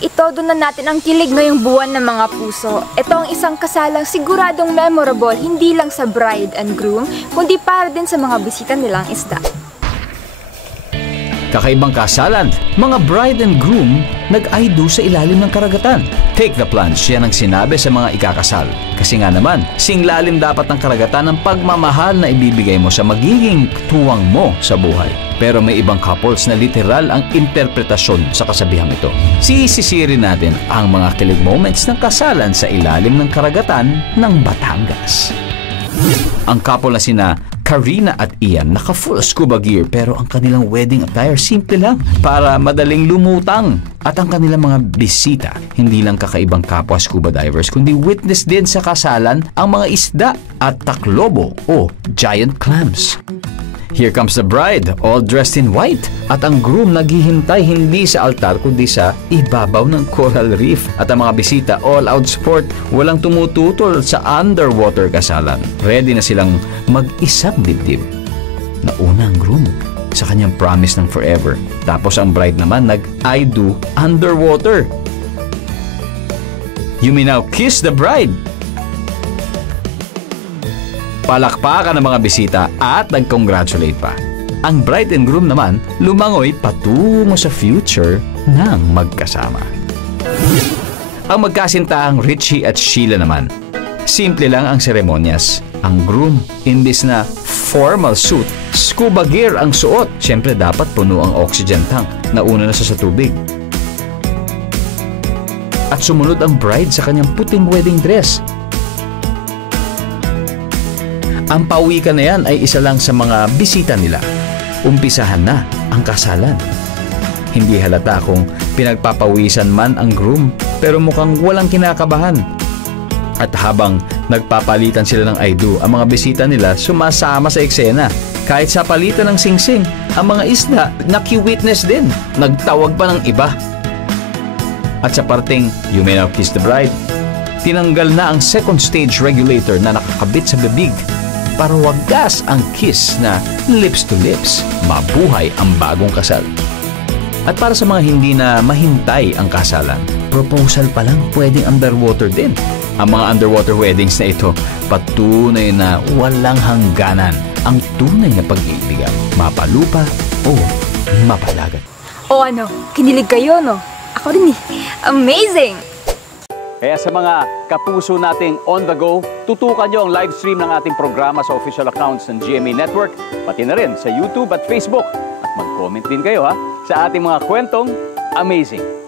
Itodo na natin ang kilig ngayong buwan ng mga puso. Ito ang isang kasalang siguradong memorable hindi lang sa bride and groom, kundi para din sa mga bisita nilang isda. Kakaibang kasalan, mga bride and groom nag-I do sa ilalim ng karagatan. Take the plunge, yan ang sinabi sa mga ikakasal. Kasi nga naman, singlalim dapat ng karagatan ang pagmamahal na ibibigay mo sa magiging tuwang mo sa buhay. Pero may ibang couples na literal ang interpretasyon sa kasabihang ito. Sisisirin natin ang mga kilig moments ng kasalan sa ilalim ng karagatan ng Batangas. Ang couple na sina Karina at Ian naka-full scuba gear pero ang kanilang wedding attire simple lang para madaling lumutang. At ang kanilang mga bisita, hindi lang kakaibang kapwa scuba divers kundi witness din sa kasalan ang mga isda at taklobo o giant clams. Here comes the bride, all dressed in white. At ang groom naghihintay hindi sa altar kundi sa ibabaw ng coral reef. At ang mga bisita, all out sport, walang tumututol sa underwater kasalan. Ready na silang mag-isang dibdib. Nauna ang groom sa kanyang promise ng forever. Tapos ang bride naman nag-I do underwater. You may now kiss the bride. Palakpakan ng mga bisita at nag-congratulate pa. Ang bride and groom naman lumangoy patungo sa future ng magkasama. Ang magkasintahang Richie at Sheila naman, simple lang ang seremonyas. Ang groom, imbis na formal suit, scuba gear ang suot. Siyempre dapat puno ang oxygen tank. Nauna na siya sa tubig. At sumunod ang bride sa kanyang puting wedding dress. Ang pawikan na yan ay isa lang sa mga bisita nila. Umpisahan na ang kasalan. Hindi halata kung pinagpapawisan man ang groom pero mukhang walang kinakabahan. At habang nagpapalitan sila ng I do, ang mga bisita nila sumasama sa eksena. Kahit sa palitan ng singsing, ang mga isda naki-witness din. Nagtawag pa ng iba. At sa parteng You May Now Kiss the Bride, tinanggal na ang second stage regulator na nakakabit sa bibig para wagas ang kiss na lips to lips. Mabuhay ang bagong kasal. At para sa mga hindi na mahintay ang kasalan, proposal pa lang pwedeng underwater din. Ang mga underwater weddings na ito, patunay na walang hangganan ang tunay na pag-iibigan, mapalupa o mapalagat. O ano, kinilig kayo no? Ako rin eh. Amazing! Kaya sa mga kapuso nating on the go, tutukan nyo ang live stream ng ating programa sa official accounts ng GMA Network, pati na rin sa YouTube at Facebook. At mag-comment din kayo sa ating mga kwentong amazing.